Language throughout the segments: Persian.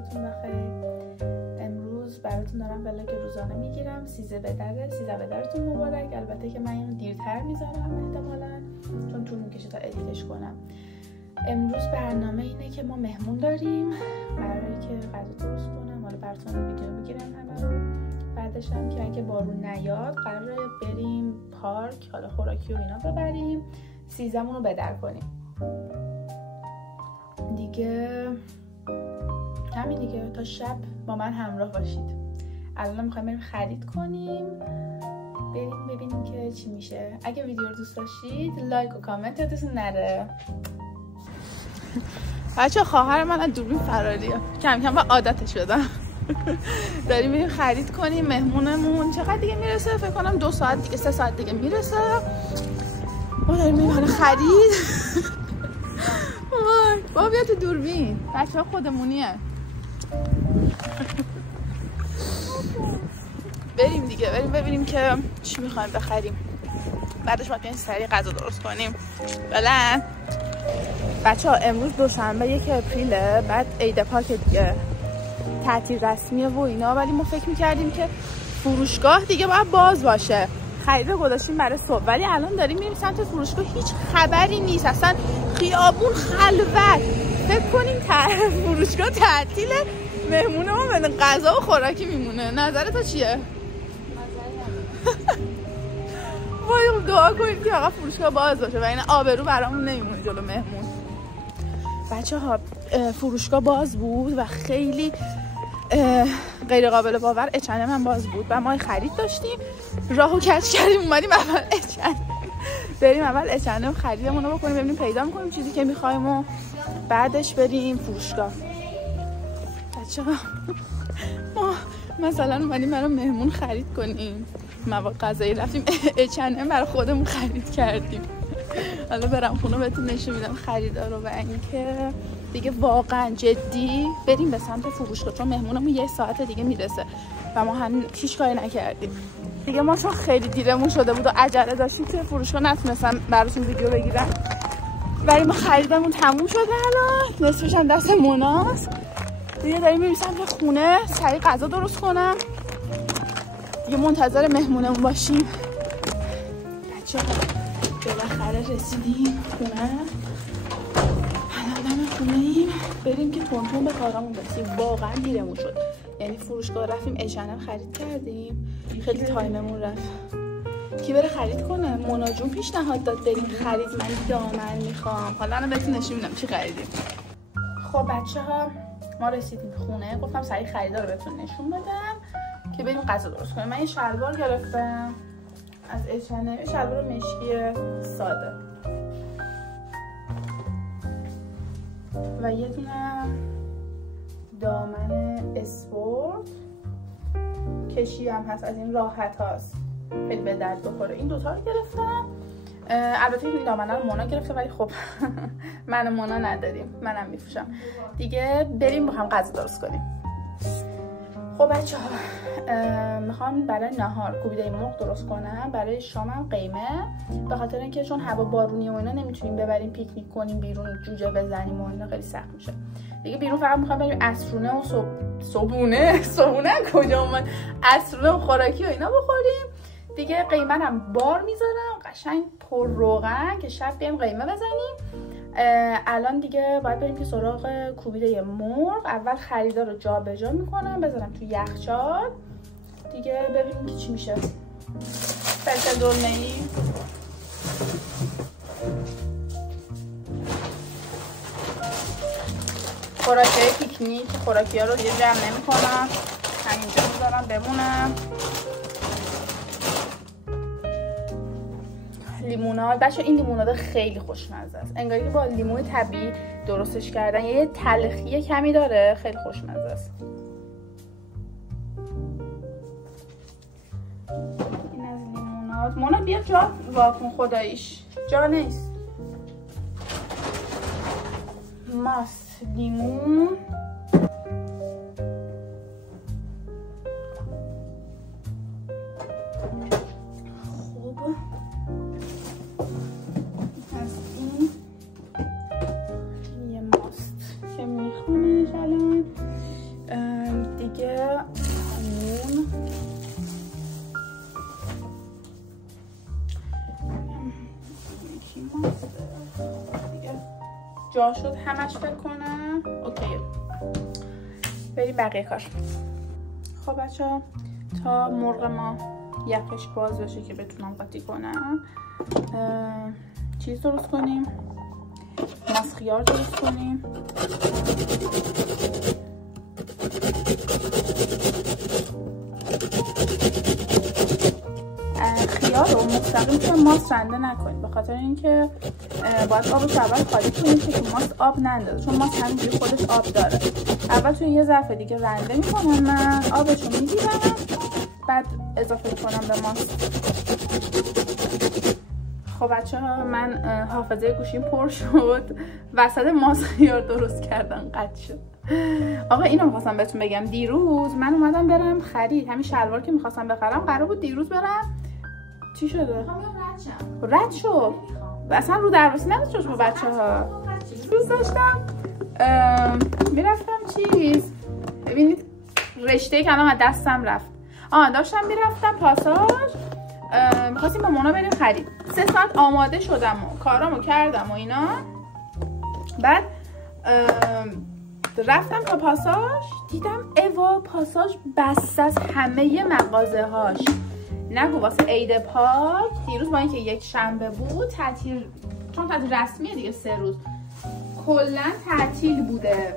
شبتون بخیر. امروز براتون دارم ولاگ روزانه میگیرم. 13 به درتون مبارک. البته که من اینو دیرتر میذارم احتمالاً چون طول میکشه تا ادیتش کنم. امروز برنامه اینه که ما مهمون داریم، قراره که غذا درست کنم، حالا براتون ویدیو میگیرم همه رو. بعدش هم که اگه بارون نیاد قراره بریم پارک، حالا خوراکی و اینا ببریم، 13مون رو بدر کنیم دیگه. همین دیگه، تا شب با من همراه باشید. الان میخوایم بریم خرید کنیم، بریم ببینیم که چی میشه. اگه ویدیو رو دوست داشتید لایک و کامنت یادتون نره. بچه خواهر من از دوربین فراریه، کم کم با عادتش بدم. داریم بریم خرید کنیم. مهمونمون چقدر دیگه میرسه؟ فکر کنم 2 ساعت دیگه، 3 ساعت دیگه میرسه. ما داریم بریم حالا خرید. با بیا تو دوربین، بچه ها خودمونیه. بریم دیگه، بریم ببینیم که چی میخوایم بخریم. بعدش باید بیاین سریع غذا درست کنیم. بله بچه ها امروز دوشنبه 1 اپریله، بعد عید پاک دیگه، تعطیل رسمیه و اینا، ولی ما فکر میکردیم که فروشگاه دیگه باید باز باشه. خرید گذاشتیم برای صبح، ولی الان داریم میریم سمت فروشگاه، هیچ خبری نیست، اصلا خیابون خلوت. فکر کنیم فروشگاه تعطیله، مهمونه ما بدن غذا و خوراکی میمونه. نظر تو چیه؟ باید دعا کنیم که آقا فروشگاه باز باشه و این آبرو برامون نمیمونه جلو مهمون. بچه ها فروشگاه باز بود و خیلی غیر قابل باور. H&M هم باز بود و ما خرید داشتیم، راهو کج کردیم اومدیم اول H&M. بریم اول H&M خریدمون رو بکنیم، ببینیم پیدا میکنیم چیزی که میخوایم و بعدش بریم فروشگاه. بچه ها ما مثلا اومدیم برای مهمون خرید کنیم، مواد غذایی، رفتیم H&M برای خودمون خرید کردیم. حالا برم خونه بهتون نشون میدم خریدا رو و اینکه دیگه واقعا جدی بریم به سمت فروشگاه چون مهمونمون 1 ساعت دیگه میرسه و ما هم هیچ کاری نکردیم دیگه. ما چون خیلی دیرمون شده بود و عجله داشتیم توی فروشگاه نتونستم براتون ویدیو بگیرم، ولی ما خریدمون تموم شده. الان نصفش هم دست مناست دیگه. داریم میریم سمت خونه سریع غذا درست کنم دیگه، منتظر مهمونمون باشیم. بچه‌ها بالاخره رسیدیم خونه. الان خونه ایم، بریم که تونتون به کارامون برسیم. واقعا دیرمون شد، یعنی فروشگاه رفتیم H&M خرید کردیم، خیلی تایممون رفت. کی بره خرید کنه؟ مونا جون پیشنهاد داد بریم خرید، من دامن میخوام. حالا الان بهتون نشون میدم چی خریدیم. خب بچه‌ها ما رسیدیم خونه، گفتم سریع خریدا رو بهتون نشون بدم که بریم غذا درست کنیم. من یه شلوار گرفتم از H&M، شلوار مشکی ساده و یه دونه دامن اسپورت کشی هم هست، از این راحت هاست، خیلی به درد بخوره. این دوتا رو گرفتم. البته این دامنه رو مونا گرفته ولی خب من و مونا نداریم، منم میفروشم دیگه. بریم با هم غذا درست کنیم. خب بچه ها میخوام برای نهار کوبیده مرغ درست کنم، برای شامم قیمه، به خاطر اینکه چون هوا بارونیه و اینا نمیتونیم ببریم پیکنیک کنیم بیرون، جوجه بزنیم و اینا خیلی سخت میشه دیگه. بیرون فقط میخوام بریم عصرونه و صبحونه کجا اومد، عصرونه و خوراکی و اینا بخوریم دیگه. قیمه هم بار میذارم قشنگ پر روغن که شب بیایم قیمه بزنیم. الان دیگه باید بریم که سراغ کوبیده مرغ. اول خریدا رو جابجا میکنم بذارم تو یخچال دیگه، ببینیم که چی میشه. فلفل دلمه‌ای، خوراکی پیکنیک، خوراکی ها رو دیگه جمع نمیکنم، همینجا میذارم بمونم. لیموناد بچه، این لیموناد خیلی خوشمزه است، انگاری که با لیمون طبیعی درستش کردن، یه تلخی کمی داره، خیلی خوشمزه است. این از لیموناد. مونا بیا جا واکن، خداییش جا نیست. ماست، لیمون، جا شد همش فکر کنم. اوکی بریم بقیه کار. خب بچه‌ها تا مرغ ما یخش باز بشه که بتونم قاطی کنم چیز درست کنیم، ماست خیار درست کنیم. خیار رو مستقیم توی ماست رنده نکنید، به خاطر اینکه باید آبش اول خالی کنید که ماست آب نندازه، چون ماست همینجوری خودش آب داره. اول توی یه ظرف دیگه رنده میکنم، من آبش رو میگیرم بعد اضافه کنم به ماست. خب بچه‌ها من حافظه گوشیم پر شد، وسط ماست خیار درست کردن قطع شد. آقا اینو میخواستم بهتون بگم، دیروز من اومدم برم خرید، همین شلوار که میخواستم بخرم قرار بود دیروز برم. چی شده؟ رد شد و اصلا رو درواسی نداشت با بچه‌ها. روز داشتم میرفتم چیز، ببینید رشته که الان از دستم رفت. داشتم میرفتم پاساژ، میخواستیم با مونا بریم خرید. 3 ساعت آماده شدم و کارامو کردم و اینا، بعد رفتم تا پاساژ دیدم اوا پاساژ بسته از همه مغازه هاش. نگو واسه عید پاک دیروز با اینکه یک شنبه بود تعطیل، چون تعطیل رسمیه دیگه 3 روز کلا تعطیل بوده،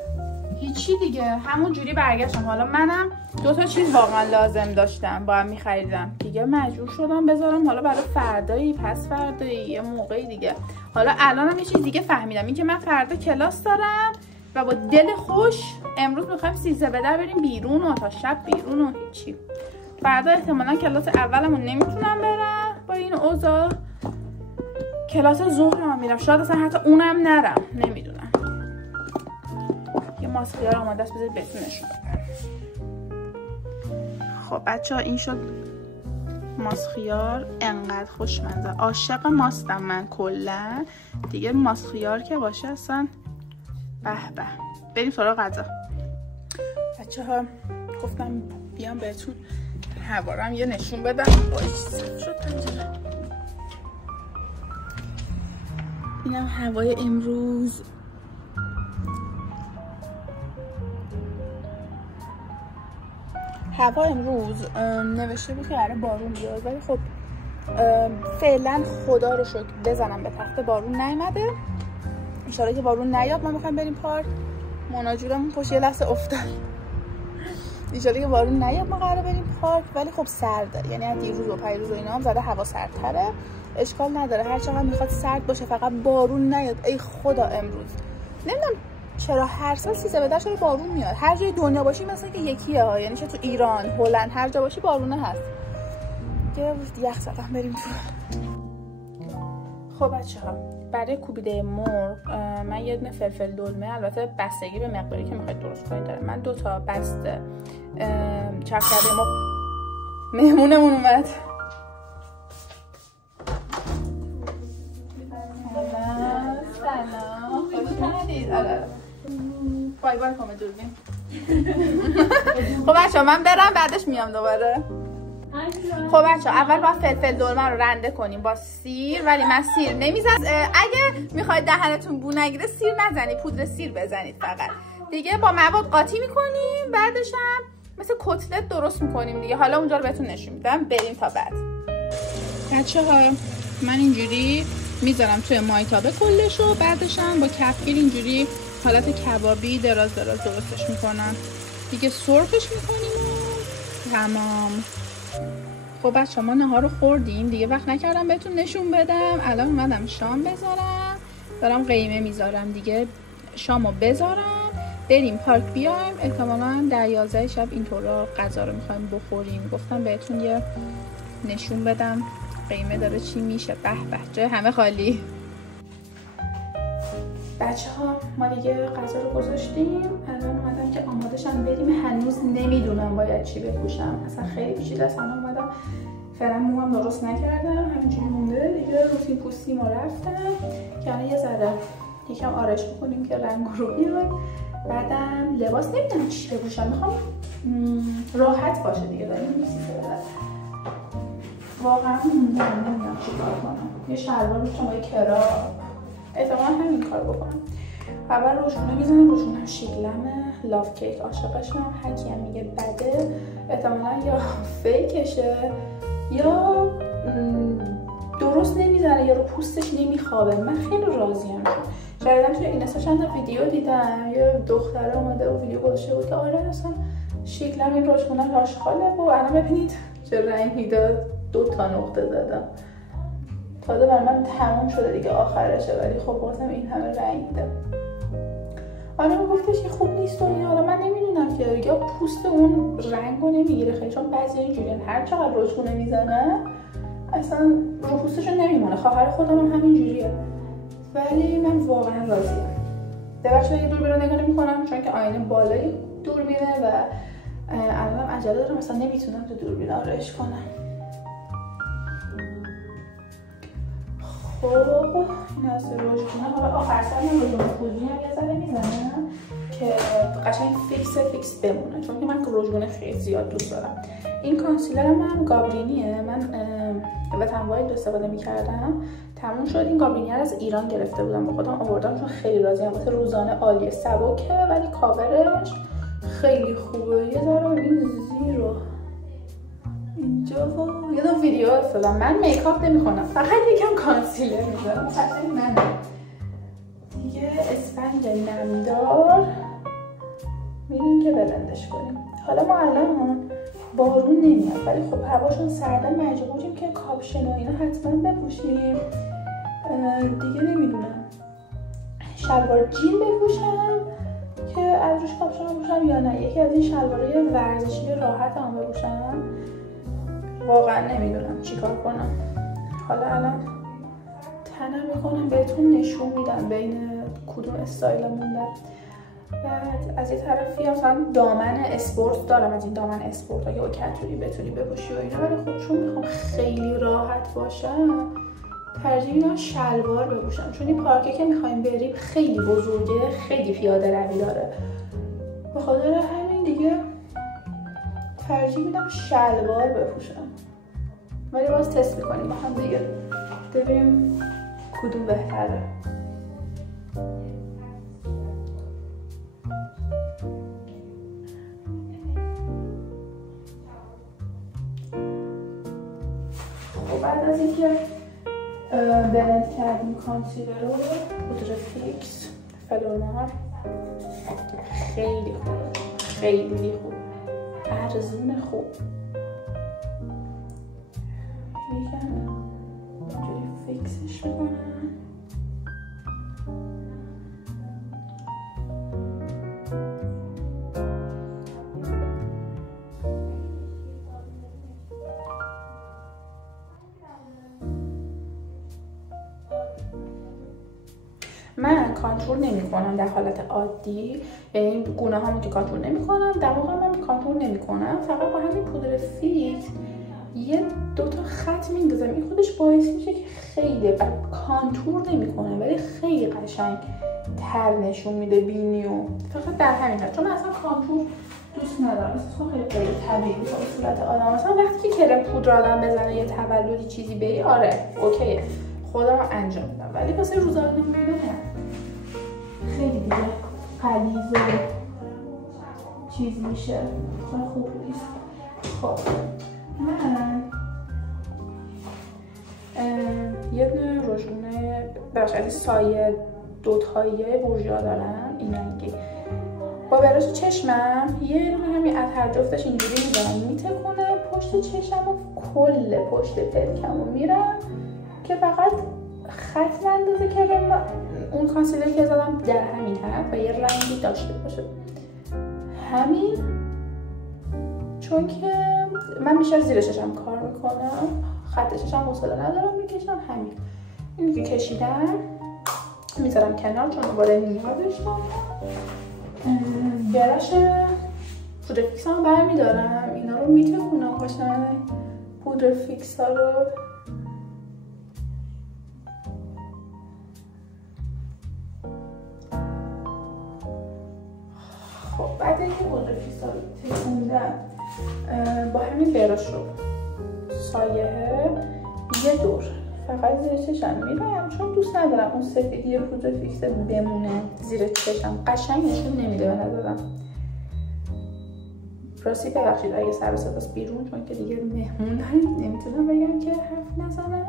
هیچی دیگه. همون جوری برگشتم. حالا منم 2 تا چیز واقعا لازم داشتم باید میخریدم دیگه، مجبور شدم بذارم حالا برای فردایی، پس فردایی، یه موقعی دیگه. حالا الانم یه چیز دیگه فهمیدم، این که من فردا کلاس دارم و با دل خوش امروز میخوایم 13 به در بریم بیرون و تا شب بیرون و هیچی. فردا احتمالا کلاس اولمون نمیتونم برم با این اوضاع، کلاس ظهرم میرم، شاید اصلا حتی اونم نرم، نمیدونم. یه ماست خیار آماده است، بذارید بهتون نشون بدم. خب بچه‌ها این شد ماست خیار، انقدر خوشمزه، عاشق ماستم من کلا دیگه. ماست خیار که باشه اصلا به به. بریم سراغ غذا. بچه‌ها گفتم بیام بهتون هوارم یه نشون بدم. شد پنجره. اینم هوای امروز. هوا امروز نوشته بود که قراره بارون بیاد، ولی خب فعلا خدا رو شکر بزنم به تخت بارون نیومده. ان شاءالله که بارون نیاد ما میخوایم بریم پارک. مونا جورمون پشت یه لحظه افتاد. ان شاءالله که بارون نیاد ما قراره بریم پارک، ولی خب سرده، یعنی از دیروز و پیروز و اینا هم زده هوا سردتره. اشکال نداره هر چقدر میخواد سرد باشه، فقط بارون نیاد. ای خدا امروز نمیدونم چرا هر سال 13 به در شده بارون میاد. هر جای دنیا باشی مثلا که یکیه ها، یعنی چه تو ایران، هلند، هر جا باشی بارونه هست. یه یخ زدم بریم تو. خب بچه‌ها برای کوبیده مرغ من یه دونه فلفل دلمه، البته بستگی به مقداری که میخواید درست کنید داره. من 2 تا بسته چرخ کرده مرغ. مهمونمون اومد. سلام خوش اومدید. بای بای کامه دوربین. خب بچه‌ها من برم بعدش میام دوباره. خب بچه‌ها اول باید فلفل دلمه رو رنده کنیم با سیر، ولی من سیر نمیزنم. اگه میخواید دهنتون بو نگیره سیر نزنید، پودر سیر بزنید فقط. دیگه با مواد قاطی میکنیم، بعدش هم مثل کتلت درست میکنیم دیگه. حالا اونجا رو بهتون نشون میدم، بریم تا بعد. بچه‌ها من اینجوری میذارم توی مایتابه کلشو، بعدش هم با کفگیر اینجوری حالت کبابی دراز دراز درستش میکنم دیگه. سرخش میکنیم و تمام. خب بچه ما نهار رو خوردیم دیگه، وقت نکردم بهتون نشون بدم. الان اومدم شام بذارم، دارم قیمه میذارم دیگه. شامو بذارم بریم پارک بیایم. احتمالا در 11 شب اینطورا غذا رو میخوایم بخوریم. گفتم بهتون یه نشون بدم قیمه داره چی میشه. به به جای همه خالی. بچه ها ما دیگه غذا رو گذاشتیم، الان اومدم که آماده‌شم بریم. هنوز نمیدونم باید چی بپوشم، اصلا خیلی پیچیده است. الان اومدم فعلا موام درست نکردم، همینجوری مونده دیگه. روتین پوستیم و رفتم که الان یه ذره یکم آرایش بکنیم که رنگ رو بیاد. بعدم لباس نمیدونم چی بپوشم، میخوام راحت باشه دیگه. داریم می‌سیزه واقعا نمیدونم چی کار کنم. یه شلوار می‌پوشم با یه کرا، احتمالاً همین کار بکنم. اول روشونه میزنم. روشونه شیگلمه، لاف کیک عاشقشم. هر کی هم میگه بده احتمالا یا فیکشه یا درست نمیزنه یا رو پوستش نمیخوابه. من خیلی راضیم. شایدم توی اینستا چند ویدیو دیدم یه دختره اومده و ویدیو گذاشته بود که آره اصلا شیگلم این روشونه آشغاله و الان ببینید چه رنگی داد. 2 تا نقطه زدم. تازه برای من تمام شده دیگه آخرشه ولی خب بازم این همه رنگ میده. آره گفتش که خوب نیست و این. حالا من نمیدونم که یا پوست اون رنگو نمیگیره خیلی، چون بعضی اینجوریه هر چقدر روشونه میزنه اصلا رو پوستشو نمیمونه. خواهر خودم هم همین جوریه ولی من واقعا راضیم. ببخشید اگه دوربین رو نگاه نمی‌کنم چون که آینه بالای دوربینه و الانم عجله دارم مثلا نمیتونم تو دوربین آرایش کنم. خب این از روشونه. حالا آخر سر من روشونه خوزی هم یه ذره میزنم که قشنگ فیکس بمونه چون که من روشونه خیلی زیاد دوست دارم. این کانسیلرم هم گابرینیه. من وطن واید استفاده میکردم تموم شد. این گابرینی رو از ایران گرفته بودم با خودم آوردم چون خیلی راضیم. واسه روزانه عالیه، سبکه ولی کاورش خیلی خوبه. یه ذره این زیرو اینجا و یه دو ویدیو افتادم. من میکاپ نمی‌کنم فقط یکم کانسیلر میذارم. صفحه منه دیگه. اسفنج نمدار میریم که بلندش کنیم. حالا ما الان بارون نمیاد ولی خب هواشون سرده مجبوریم که کاپشن و اینا حتما بپوشیم دیگه. نمیدونم شلوار جین بپوشم که از روش کاپشن بپوشم یا نه یکی از این شلوارهای ورزشی راحت هم بپوشم. واقعا نمیدونم چیکار کنم. حالا الان تنم میکنم بهتون نشون میدم بین کدوم استایل مونده. بعد از یه طرفی مثلا دامن اسپورت دارم، از این دامن اسپورت ها که کتونی بتونی بپوشی و اینا ولی خب چون میخوام خیلی راحت باشم ترجیح میدم شلوار بپوشم چون این پارکه که میخوایم بریم خیلی بزرگه، خیلی پیاده روی داره. به خاطر همین دیگه ترجیح میدم شلوار بپوشم ولی باز تست میکنیم با هم دیگه ببینیم کدوم بهتره. بعد از اینکه بلند کردیم کانسیلر رو پودر فیکس فلورمار خیلی خوب، خیلی خوب، ارزون خوب. یکم اینجوری فیکسش میکنم. من کانتور نمی کنم در حالت عادی، یعنی گونه هامو که کانتور نمی کنم، دماغم هم کانتور نمی کنم، فقط با همین پودر فیکس یه دوتا خط میندازم. این خودش باعث میشه که خیلی کانتور نمی کنم ولی خیلی قشنگ تر نشون میده بینیو. فقط در همین حد، چون من اصلا کانتور دوست ندارم، اصلا خیلی طبیعی به صورت آدم. مثلا وقتی که کرم پودر آدم بزنه یه تولدی چیزی بری، آره اوکیه خودم انجام میدم ولی واسه روزانه نه، خیلی دیگه غلیظ و چیز میشه، خوب نیست. خب من یه دونه روژونه از سایه دوتایی بورژوا دارم این رنگی. با براش چشمم یه دونه همین اثر جفتش اینجوری میزنم میتکونه پشت چشم و کل پشت پلکمو میرم که فقط خط نندازه که اون کانسیلر که زدم در همین حد و یه رنگی داشته باشه. همین، چون که من بیشتر زیر چشم کار میکنم، خط چشم حوصله ندارم میکشم. همین اینو که کشیدم میذارم کنار چون دوباره نیازش دارم. براش پودر فیکس هم برمیدارم، اینا رو میتونم قشنگ پودر فیکس ها رو بعد اینکه پودر فیکس رو تکوندم با همین براش رو سایه یه دور فقط زیر چشم میرم چون دوست ندارم اون سفیدی پودر فیکس بمونه زیر چشم، قشنگ نشون نمیده به نظرم. راستی ببخشید اگه سر و صداست بیرون، چون که دیگه مهمون داریم نمیتونم بگم که حرف نزنم.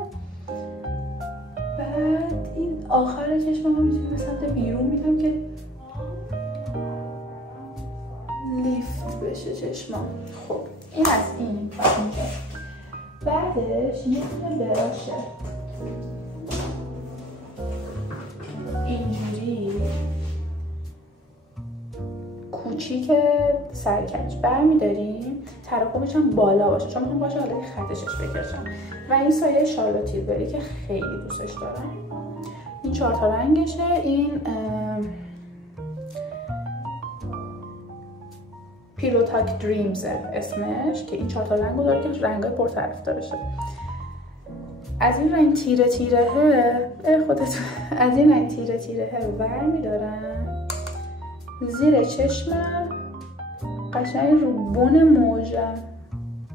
بعد این آخر چشمم هم میتونم سمت بیرون میدم که لیفت بشه چشمم. خب این از این تا اینجا. بعدش یه دونه براشه اینجوری کوچیک سرکج برمیداریم، تراکمش هم بالا باشه چون میخوام باشه حالا خطشش بکشم. و این سایه شارلوت تیلبری که خیلی دوستش دارم. این 4 تا رنگشه. این پیلوتاک دریمز اسمش که این 4 تا رنگو داره که رنگای پرطرفدار شه. از این رنگ تیره تیره خودتون از این رنگ تیره تیره برمیدارم زیر چشمم، قشنگ رو بون موجم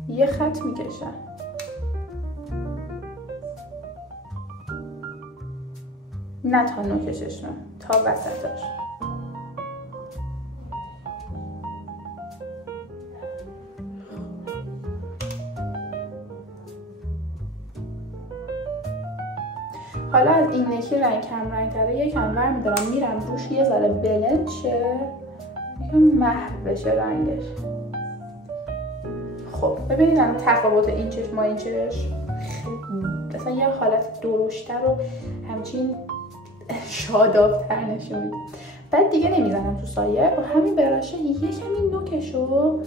یه خط میکشم. نه تا نوک چشمم، تا وسطش. حالا از این نکی رنگ کم رنگ تره یکم ور میدارم میرم روش یه ذره بلند شه، یکم محو بشه رنگش. خب ببینید الان تفاوت این چشم با این چشم، مثلا یه حالت درشتر و همچین شاداب‌تر نشون میده. بعد دیگه نمیزنم تو سایه، با همین براشه یه کمی نوکشو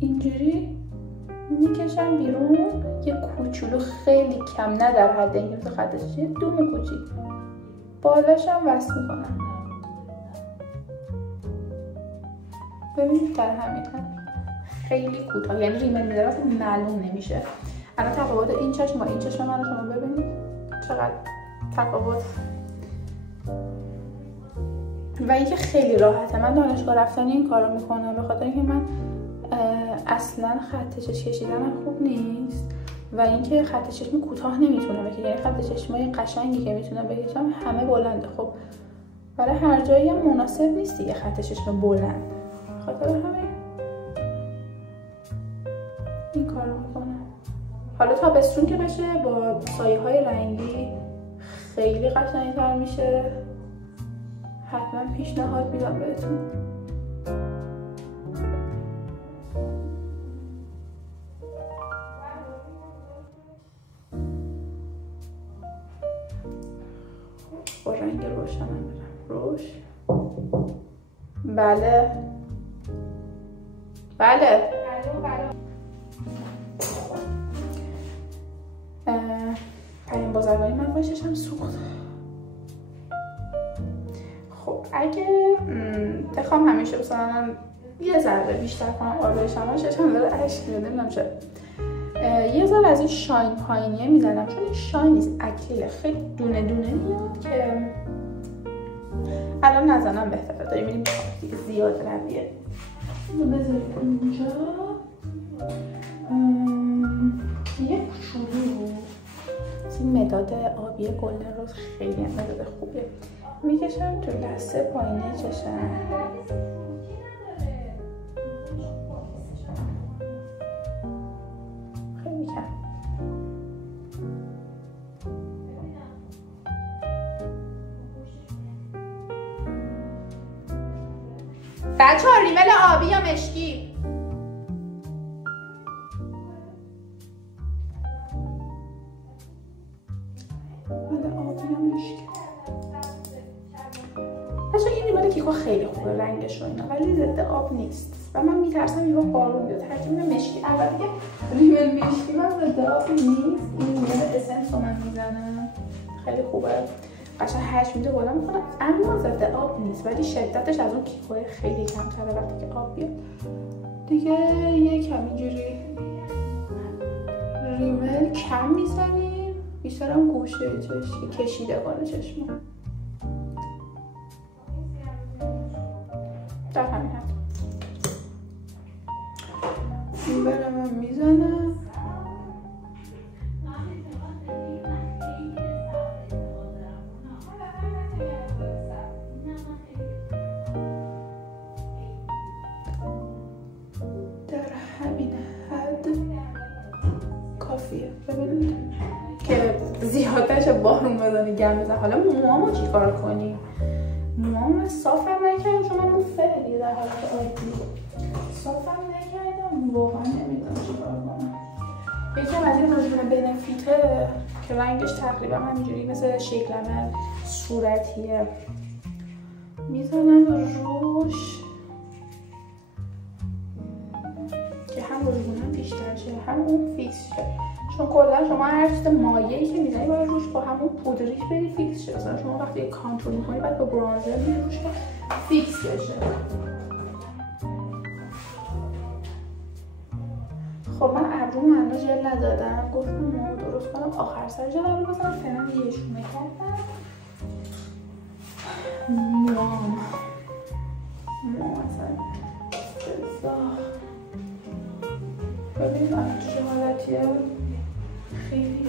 اینجوری میکشم بیرون، یه کوچولو خیلی کم، نه در حد اینکه مثل خطش، یه دوم کوچیک بالاشم وصل میکنم. ببینید در همین خیلی کوتاه، یعنی ریمل میذارم اصلا معلوم نمیشه. الان تفاوت این چشم با این چشم من رو شما ببینید چقدر تفاوت. و اینکه خیلی راحته. من دانشگاه رفتن این کارو میکنم به خاطر اینکه من اصلا خط چشم کشیدنم خوب نیست و اینکه خط چشم کوتاه نمیتونم بکشم، یعنی خط چشمای قشنگی که میتونم بکشم همه بلنده. خب برای هر جایی هم مناسب نیست دیگه خط چشم بلند، خاطر همین این کارو میکنم. حالا تابستون که بشه با سایه های رنگی خیلی قشنگ‌تر میشه، حتما پیشنهاد میدم بهتون. با رنگ روشن هم برم روش. بله پایین بازرگانی من باشش هم سوخت. خب اگه بخوام همیشه مثلا یه ذره بیشتر کنم آرایش همش هم داره اشک میاد، نمیدونم چرا. یه ذره از این شاین پایینیه میزنم چون این شاین نیست، اکلیله، خیلی دونه دونه میاد که الان نزنم بهتره. داریم میریم دیگه زیاد رویه. بذاریم اونجا یه کوچولو این مداد آبی گلدن روز خیلی مداد خوبیه، میکشم تو لثه پایینه چشم. خیلی کم. بچه ها ریمل آبی یا مشکی؟ این ریمل کیکو خیلی خوبه رنگش و اینا، ولی ضد آب نیست و من میترسم یهو بارون بیاد. هرکی میگه مشکی، اول دیگه ریمل مشکی من ضد آب نیست. این ریمل اسنس رو من میزنم خیلی خوبه، قشنگ هش میده بالا میکنه، اما ضد آب نیست ولی شدتش از اون کیکوهای خیلی کمتره. وقتی که آب بیاد دیگه یکم اینجوری ریمل کم میزنیم، بیشترم گوشه چشم کشیده کنه چشمو. در همین حد این برم من میزنم. کافیه. ببینید که زیاد نشه بارون بزنه گرم بزنه. حالا موامو چیکار کنیم؟ موامو صافم نکردم چون من فعلی در حالت عادی صافم نکردم، واقعا نمیدونم چیکار کنم. یکم از این رژیم بنفیته که رنگش تقریبا همینجوری مثل شکلمه صورتیه میزنم روش که هم رژیمم بیشتر شه هم اون فیکس شه، چون کلا شما هر چیز مایعی که میزنی باید روش با همون پودریش بری فیکس شه. مثلا شما وقتی کانتور میکنی باید با برانزر بری روش که فیکس بشه. خب من ابرومو هنوز ژل ندادم، گفتم موامو درست کنم آخر سر ژل ابرو بزنم. فعلا یه شونه کردم موام اصلا ببینید چه حالتیه، خیلی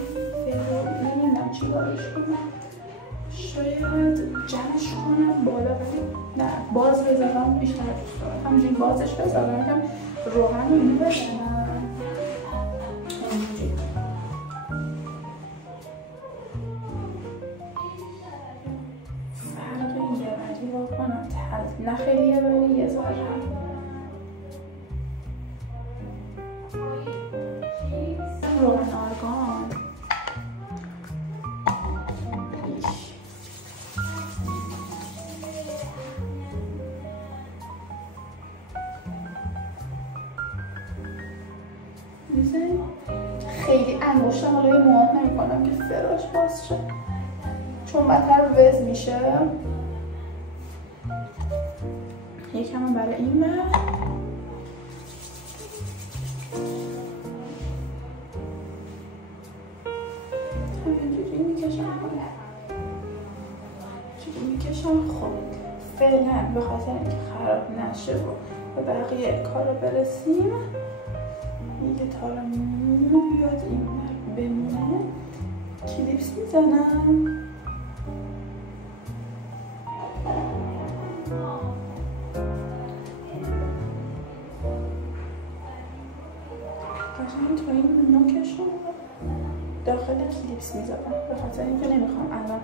نمیدونم چی کارش کنم. شاید جمعش کنم بالا ولی نه باز بذارم بیشتر دوست دارم. همینجوری بازش بذارم که روغن رو اینو بشنم اینجوری. فرق یه وری با کنم نه خیلی یه وری یه ذره روغن آرگان خیلی انگشتم حالا یه موام نمی کنم که فراش باز شه چون بدتر وز میشه. یکم هم برای این بر اینجوری میکشم. خب فعلا به خاطر اینکه خراب نشه و به بقیه کار رو برسیم یه تارم بیاد این بمونه کلیپس میزنم. قشنگ تا این نوکشو داخل کلیپس میذارم به خاطر اینکه نمیخوام الان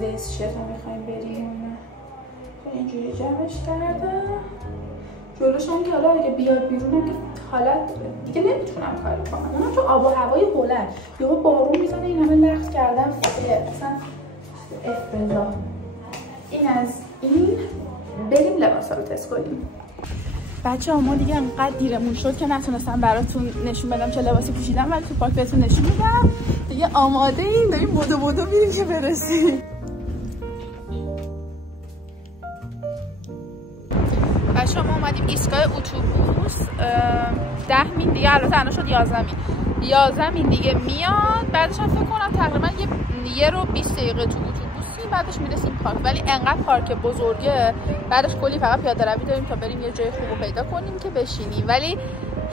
وز شه تا میخوایم بریم. اینجوری جمعش کردم جلوش هم که حالا اگه بیاد بیرونم که حالت دیگه نمیتونم کاری کنم. اونم تو آب و هوای بلند یهو بارون میزنه این همه لخت کردم اصلا افتضاح. این از این بریم لباسا رو تست کنیم. بچه‌ها ما دیگه انقدر دیرمون شد که نتونستم براتون نشون بدم چه لباسی پوشیدم ولی تو پارک بهتون نشون میدم. دیگه آماده ایم داریم بدو میریم که برسیم. بچه‌ها ما اومدیم ایستگاه اتوبوس 10 میل دیگه البته الان شد 11 میل دیگه میاد. بعدش هم فکر کنم تقریبا یه رو 20 دقیقه تو اتوبوسی بعدش میرسیم پارک. ولی انقدر پارک بزرگه بعدش کلی فقط پیاده روی داریم تا بریم یه جای خوب پیدا کنیم که بشینیم. ولی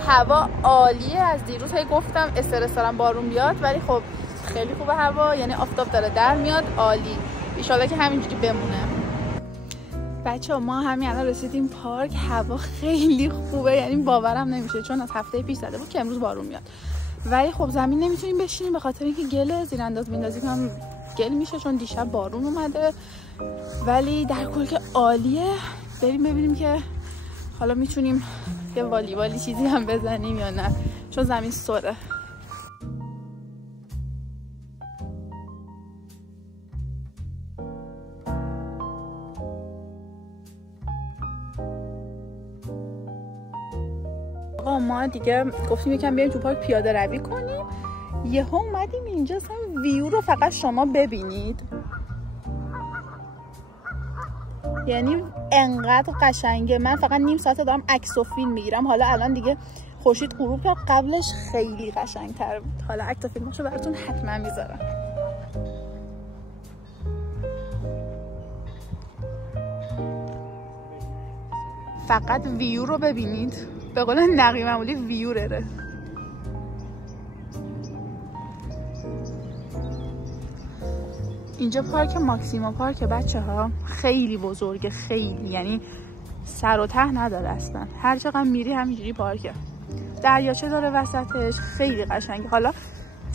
هوا عالیه. از دیروز هی گفتم استرس دارم بارون بیاد ولی خب خیلی خوبه هوا، یعنی آفتاب داره در میاد عالی. ان شاءالله که همینجوری بمونه. بچه‌ها ما همین الان رسیدیم پارک. هوا خیلی خوبه یعنی باورم نمیشه چون از هفته پیش زده بود که امروز بارون میاد ولی خب زمین نمیتونیم بشینیم به خاطر اینکه گل زیرانداز میندازی که هم گل میشه چون دیشب بارون اومده. ولی در کل که عالیه. بریم ببینیم که حالا میتونیم یه والیبالی چیزی هم بزنیم یا نه چون زمین سره. ما دیگه گفتیم یکم بیایم تو پارک پیاده روی کنیم. یهو اومدیم اینجا اصلا ویو رو فقط شما ببینید، یعنی انقدر قشنگه. من فقط نیم ساعت دارم عکس و فیلم میگیرم. حالا الان دیگه خورشید غروب کرد، قبلش خیلی قشنگ‌تر بود. حالا عکس و فیلماشو براتون حتما میذارم. فقط ویو رو ببینید، به قول نقی معمولی ویورره. اینجا پارک ماکسیما پارک بچه‌ها خیلی بزرگه، خیلی یعنی سر و ته نداره اصلا. هر چقدر میری همینجوری پارکه. دریاچه داره وسطش، خیلی قشنگه. حالا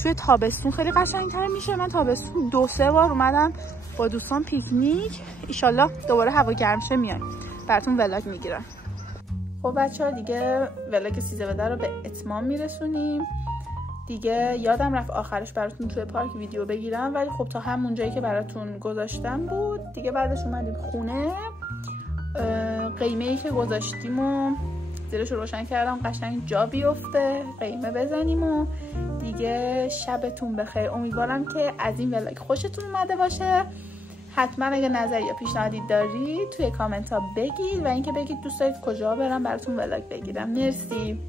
توی تابستون خیلی قشنگ‌تر میشه. من تابستون 2-3 بار اومدم با دوستان پیکنیک. ایشالله دوباره هوا گرم شه میایم براتون ولاگ میگیرم. خب بچه‌ها دیگه ولاگ 13 رو به اتمام میرسونیم. دیگه یادم رفت آخرش براتون توی پارک ویدیو بگیرم، ولی خب تا همون جایی که براتون گذاشتم بود دیگه. بعدش اومدیم خونه، قیمه‌ای که گذاشتیم و زیرش رو روشن کردم قشنگ جا بیفته، قیمه بزنیم و دیگه شبتون بخیر. امیدوارم که از این ولاگ خوشتون اومده باشه. حتما اگه نظری یا پیشنهادی دارید توی کامنت ها بگید و اینکه بگید دوست دارید کجا برم براتون ولاگ بگیرم. مرسی.